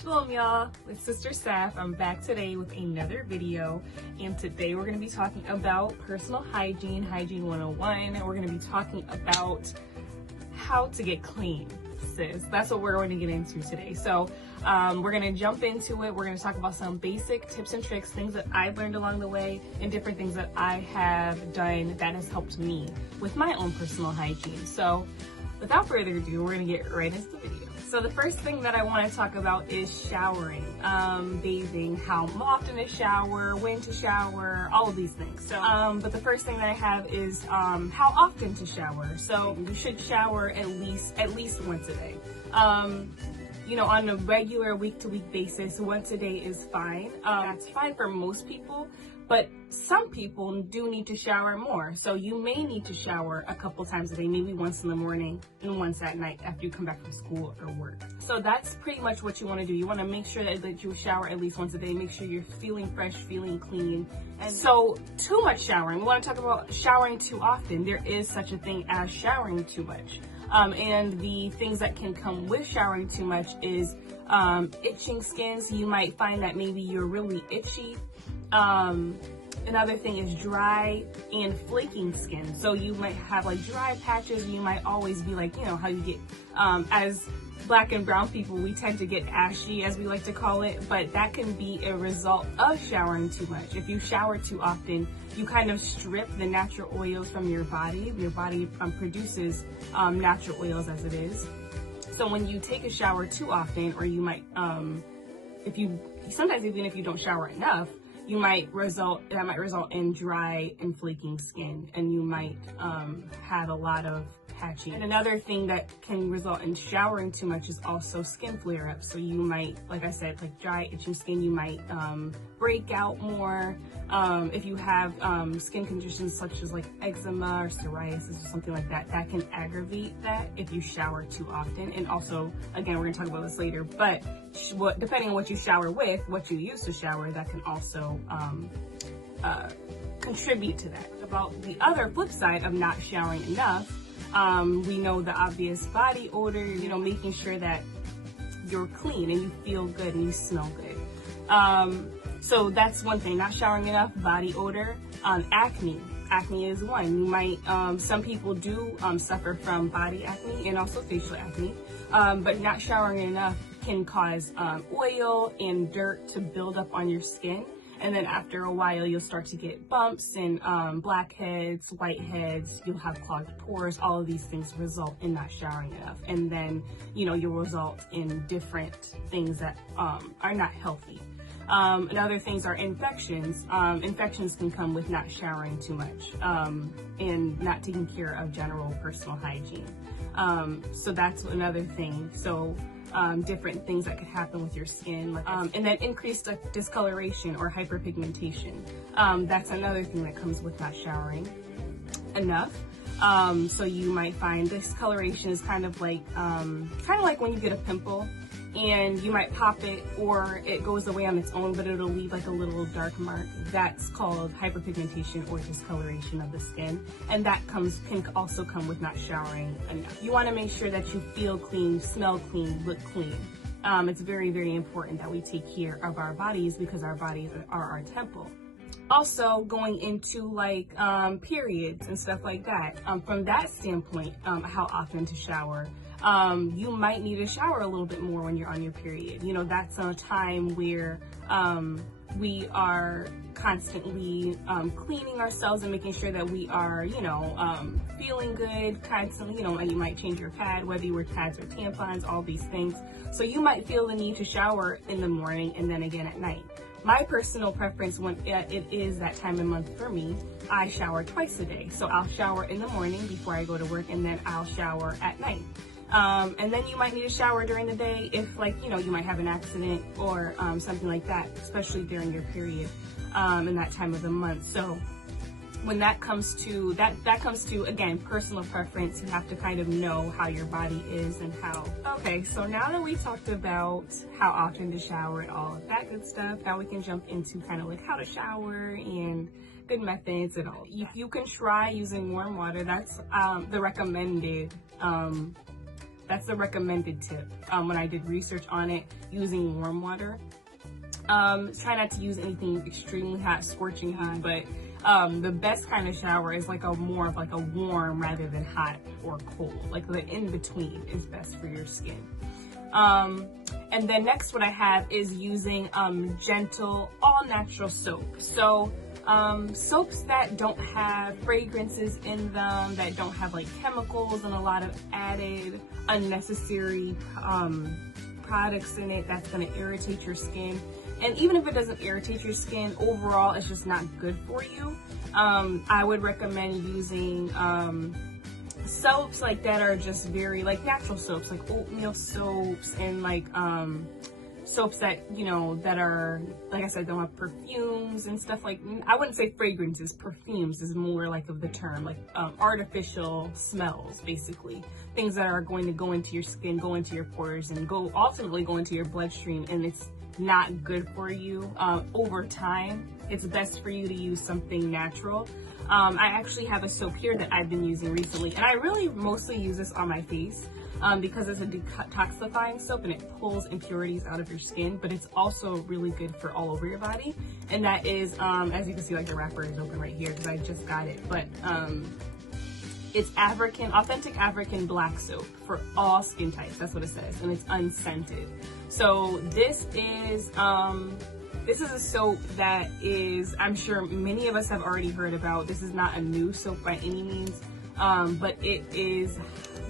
Shalom, y'all. It's Sister Saf. I'm back today with another video, and today we're going to be talking about personal hygiene, Hygiene 101. We're going to be talking about how to get clean, sis. That's what we're going to get into today. So we're going to jump into it. We're going to talk about some basic tips and tricks, things that I've learned along the way, and different things that I have done that has helped me with my own personal hygiene. So without further ado, we're going to get right into the video. So the first thing that I want to talk about is showering, bathing, how often to shower, when to shower, all of these things. So, but the first thing that I have is how often to shower. So you should shower at least once a day. You know, on a regular week-to-week basis, once a day is fine. That's fine for most people, but some people do need to shower more. So you may need to shower a couple times a day, maybe once in the morning and once at night after you come back from school or work. So that's pretty much what you want to do. You want to make sure that you shower at least once a day, make sure you're feeling fresh, feeling clean. And so too much showering, we want to talk about showering too often. There is such a thing as showering too much. And the things that can come with showering too much is itching skin. So you might find that maybe you're really itchy. Another thing is dry and flaking skin. So you might have like dry patches. You might always be like, you know, how you get, as black and brown people, we tend to get ashy, as we like to call it, but that can be a result of showering too much. If you shower too often, you kind of strip the natural oils from your body. Your body produces natural oils as it is. So when you take a shower too often, or you might, sometimes even if you don't shower enough, that might result in dry and flaking skin, and you might have a lot of patching. And another thing that can result in showering too much is also skin flare-ups. So you might, like I said, like dry, itching skin, you might break out more. If you have skin conditions such as like eczema or psoriasis or something like that, that can aggravate that if you shower too often. And also, again, we're gonna talk about this later, but depending on what you shower with, what you use to shower, that can also contribute to that. About the other flip side of not showering enough, we know the obvious body odor, you know, making sure that you're clean and you feel good and you smell good. So that's one thing, not showering enough, body odor. Acne. Acne is one. You might, some people do suffer from body acne and also facial acne, but not showering enough can cause oil and dirt to build up on your skin. And then after a while, you'll start to get bumps and blackheads, whiteheads, you'll have clogged pores. All of these things result in not showering enough. And then, you know, you'll result in different things that are not healthy. And other things are infections. Infections can come with not showering too much and not taking care of general personal hygiene. So that's another thing. So different things that could happen with your skin, and then increased discoloration or hyperpigmentation. That's another thing that comes with not showering enough. So you might find discoloration is kind of like when you get a pimple and you might pop it or it goes away on its own, but it'll leave like a little dark mark. That's called hyperpigmentation or discoloration of the skin. And that can also come with not showering enough. You want to make sure that you feel clean, smell clean, look clean. It's very, very important that we take care of our bodies because our bodies are our temple. Also going into like periods and stuff like that. From that standpoint, how often to shower. You might need to shower a little bit more when you're on your period. You know, that's a time where we are constantly cleaning ourselves and making sure that we are, you know, feeling good constantly. You know, and you might change your pad, whether you wear pads or tampons, all these things. So you might feel the need to shower in the morning and then again at night. My personal preference when it is that time of month for me, I shower twice a day. So I'll shower in the morning before I go to work, and then I'll shower at night. And then you might need a shower during the day if, like, you know, you might have an accident or something like that, especially during your period in that time of the month. So when that comes to, again, personal preference, you have to kind of know how your body is and how. Okay, so now that we talked about how often to shower and all of that good stuff, now we can jump into kind of like how to shower and good methods and all. You can try using warm water. That's the recommended That's the recommended tip when I did research on it, using warm water. Try not to use anything extremely hot, scorching hot, but the best kind of shower is like more of like a warm rather than hot or cold. Like the in-between is best for your skin. And then next what I have is using gentle, all-natural soap. So soaps that don't have fragrances in them, that don't have like chemicals and a lot of added unnecessary products in it that's going to irritate your skin. And even if it doesn't irritate your skin, overall it's just not good for you. I would recommend using soaps like that are just very like natural soaps, like oatmeal soaps, and like soaps that, you know, that are, like I said, don't have perfumes and stuff. Like, I wouldn't say fragrances, perfumes is more like of the term, like artificial smells, basically. Things that are going to go into your skin, go into your pores, and ultimately go into your bloodstream, and it's not good for you over time. It's best for you to use something natural. I actually have a soap here that I've been using recently, and I really mostly use this on my face because it's a detoxifying soap and it pulls impurities out of your skin, but it's also really good for all over your body. And that is, as you can see, like the wrapper is open right here because I just got it, but it's authentic African black soap for all skin types. That's what it says, and it's unscented. So this is a soap that is, I'm sure many of us have already heard about. This is not a new soap by any means, but it is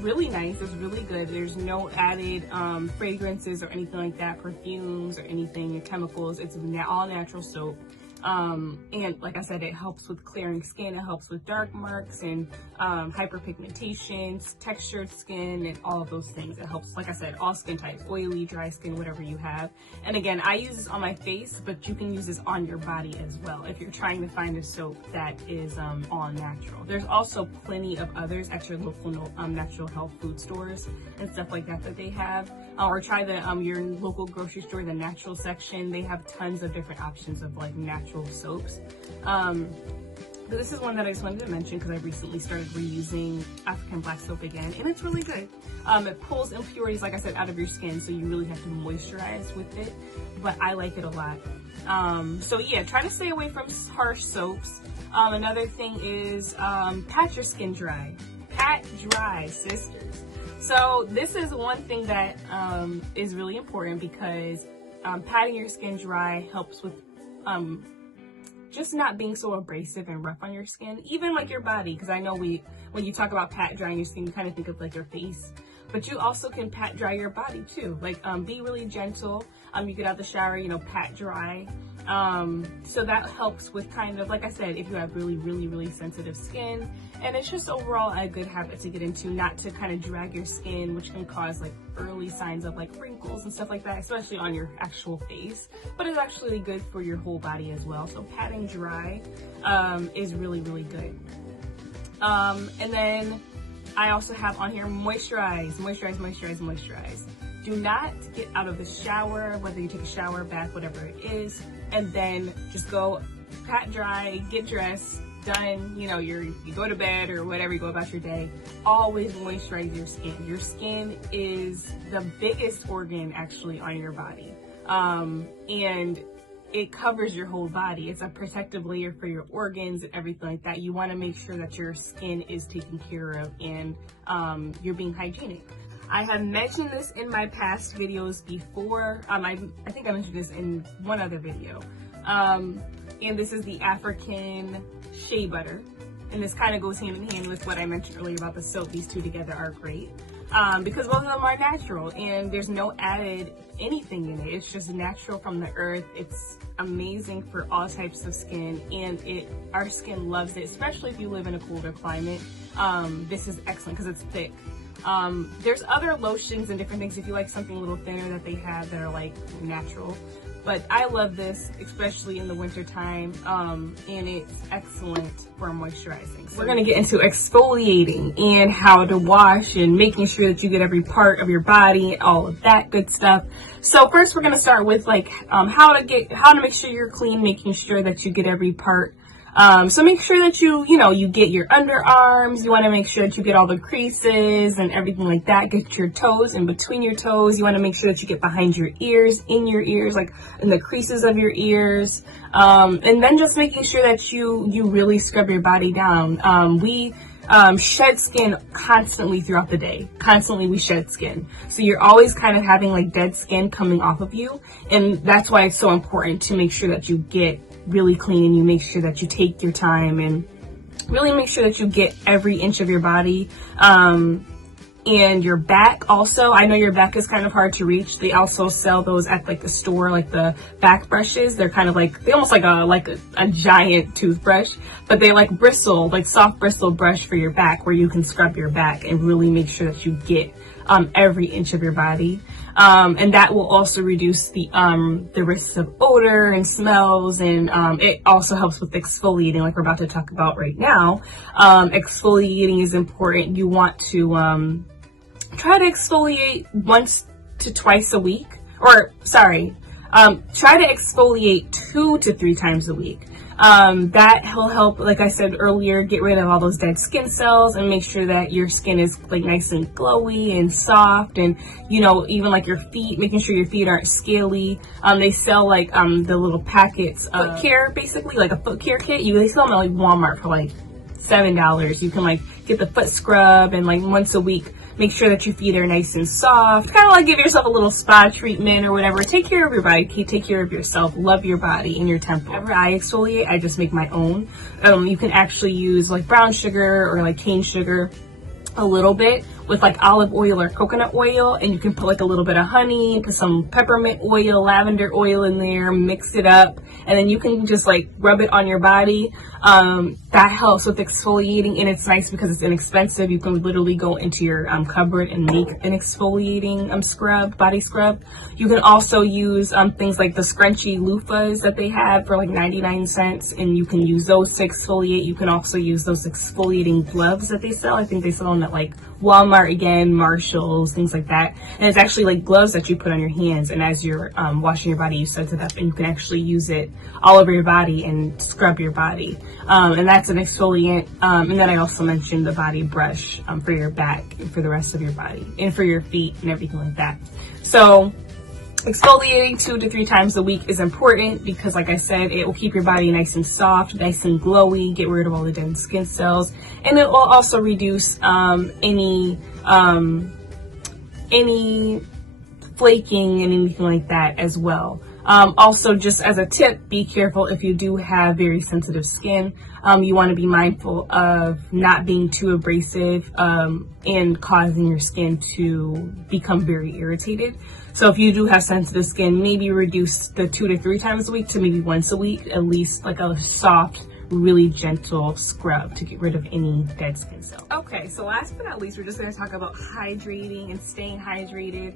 really nice. It's really good. There's no added fragrances or anything like that, perfumes or anything, chemicals. It's all natural soap. And like I said, it helps with clearing skin. It helps with dark marks and hyperpigmentation, textured skin, and all of those things. It helps, like I said, all skin types, oily, dry skin, whatever you have. And again, I use this on my face, but you can use this on your body as well if you're trying to find a soap that is all natural. There's also plenty of others at your local natural health food stores and stuff like that they have. Or try your local grocery store, the natural section. They have tons of different options of like natural soaps. But this is one that I just wanted to mention because I recently started reusing African black soap again, and it's really good. It pulls impurities, like I said, out of your skin, so you really have to moisturize with it, but I like it a lot. So yeah, try to stay away from harsh soaps. Another thing is pat your skin dry. Pat dry, sisters. So this is one thing that is really important because patting your skin dry helps with just not being so abrasive and rough on your skin, even like your body, because I know when you talk about pat drying your skin, you kind of think of like your face, but you also can pat dry your body too. Like be really gentle. You get out the shower, you know, pat dry. So that helps with kind of, like I said, if you have really, really, really sensitive skin. And it's just overall a good habit to get into, not to kind of drag your skin, which can cause like early signs of like wrinkles and stuff like that, especially on your actual face. But it's actually good for your whole body as well. So patting dry is really, really good. And then I also have on here moisturize. Do not get out of the shower, whether you take a shower, bath, whatever it is, and then just go pat dry, get dressed, done, you know, you go to bed or whatever, you go about your day. Always moisturize your skin. Your skin is the biggest organ actually on your body, and it covers your whole body. It's a protective layer for your organs and everything like that. You want to make sure that your skin is taken care of and you're being hygienic. I have mentioned this in my past videos before. I think I mentioned this in one other video. And this is the African shea butter. And this kind of goes hand in hand with what I mentioned earlier about the soap. These two together are great because both of them are natural and there's no added anything in it. It's just natural from the earth. It's amazing for all types of skin, and our skin loves it, especially if you live in a colder climate. This is excellent because it's thick. There's other lotions and different things if you like something a little thinner that they have that are like natural, but I love this especially in the winter time, and it's excellent for moisturizing. So we're going to get into exfoliating and how to wash and making sure that you get every part of your body, all of that good stuff. So first we're going to start with like how to make sure you're clean, making sure that you get every part So make sure that you get your underarms. You want to make sure that you get all the creases and everything like that. Get your toes in between your toes. You want to make sure that you get behind your ears, in your ears, like in the creases of your ears. And then just making sure that you really scrub your body down. We shed skin constantly throughout the day. Constantly we shed skin. So you're always kind of having like dead skin coming off of you. And that's why it's so important to make sure that you get really clean and you make sure that you take your time and really make sure that you get every inch of your body. And your back also. I know your back is kind of hard to reach. They also sell those at like the store, like the back brushes. They're kind of like, they almost like a giant toothbrush, but they like bristle, like soft bristle brush for your back where you can scrub your back and really make sure that you get every inch of your body. And that will also reduce the risks of odor and smells. And it also helps with exfoliating, like we're about to talk about right now. Exfoliating is important. You want to try to exfoliate once to twice a week, or sorry, try to exfoliate 2 to 3 times a week. That will help, like I said earlier, get rid of all those dead skin cells and make sure that your skin is like nice and glowy and soft, and even like your feet, making sure your feet aren't scaly. They sell like the little packets of foot care, basically like a foot care kit. They sell them at like Walmart for like $7. You can like get the foot scrub, and like once a week make sure that your feet are nice and soft. Kind of like give yourself a little spa treatment or whatever. Take care of your body. Take care of yourself. Love your body and your temple. Whenever I exfoliate, I just make my own. You can actually use like brown sugar or like cane sugar a little bit with like olive oil or coconut oil, and you can put like a little bit of honey, put some peppermint oil, lavender oil in there, mix it up, and then you can just like rub it on your body. That helps with exfoliating, and it's nice because it's inexpensive. You can literally go into your cupboard and make an exfoliating scrub, body scrub. You can also use things like the scrunchy loofahs that they have for like 99 cents, and you can use those to exfoliate. You can also use those exfoliating gloves that they sell. I think they sell them at like Walmart again, Marshalls, things like that. And it's actually like gloves that you put on your hands, and as you're washing your body, you set it up, and you can actually use it all over your body and scrub your body. And that's an exfoliant. And then I also mentioned the body brush for your back and for the rest of your body and for your feet and everything like that. So exfoliating 2 to 3 times a week is important because, like I said, it will keep your body nice and soft, nice and glowy, get rid of all the dead skin cells, and it will also reduce any flaking and anything like that as well. Also, just as a tip, be careful if you do have very sensitive skin. You want to be mindful of not being too abrasive and causing your skin to become very irritated. So if you do have sensitive skin, maybe reduce the 2 to 3 times a week to maybe once a week, at least like a soft, really gentle scrub to get rid of any dead skin cells. Okay, so last but not least, we're just going to talk about hydrating and staying hydrated.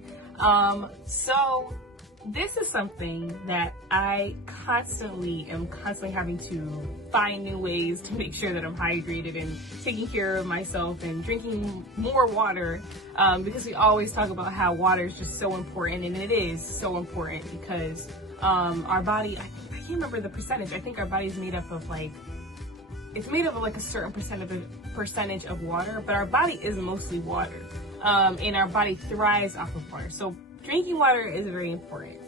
So this is something that I constantly am having to find new ways to make sure that I'm hydrated and taking care of myself and drinking more water, because we always talk about how water is just so important, and it is so important because our body, I can't remember the percentage. I think our body is made up of like, it's made up of like a certain percentage of water, but our body is mostly water, and our body thrives off of water. So drinking water is very important.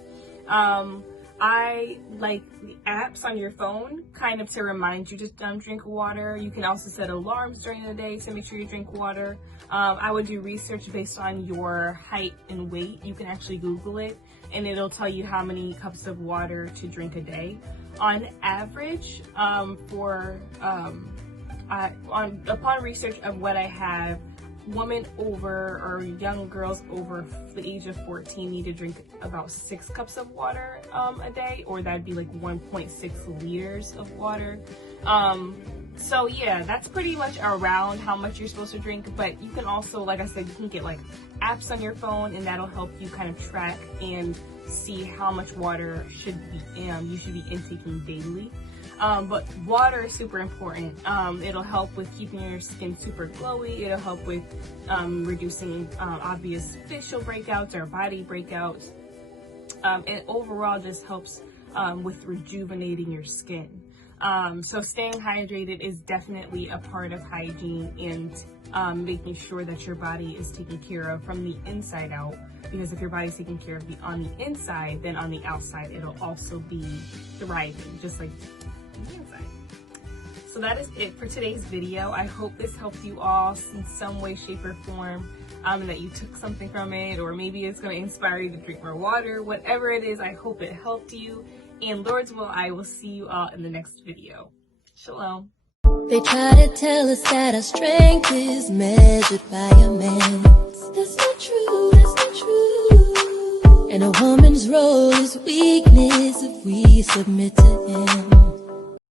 I like the apps on your phone kind of to remind you to drink water. You can also set alarms during the day to make sure you drink water. I would do research based on your height and weight. You can actually Google it, and it'll tell you how many cups of water to drink a day. On average, upon research of what I have, women over or young girls over the age of 14 need to drink about 6 cups of water a day, or that'd be like 1.6 liters of water. So yeah, that's pretty much around how much you're supposed to drink. But you can also, like I said, you can get like apps on your phone, and that'll help you kind of track and see how much water you should be intaking daily. But water is super important. It'll help with keeping your skin super glowy. It'll help with reducing obvious facial breakouts or body breakouts. And overall just helps with rejuvenating your skin. So staying hydrated is definitely a part of hygiene, and making sure that your body is taken care of from the inside out. Because if your body's taken care of on the inside, then on the outside it'll also be thriving, just like on the inside. So that is it for today's video. I hope this helped you all in some way, shape, or form, and that you took something from it, or maybe it's going to inspire you to drink more water. Whatever it is, I hope it helped you. And Lord's will, I will see you all in the next video. Shalom. They try to tell us that our strength is measured by a man's. That's not true, that's not true. And a woman's role is weakness if we submit to him.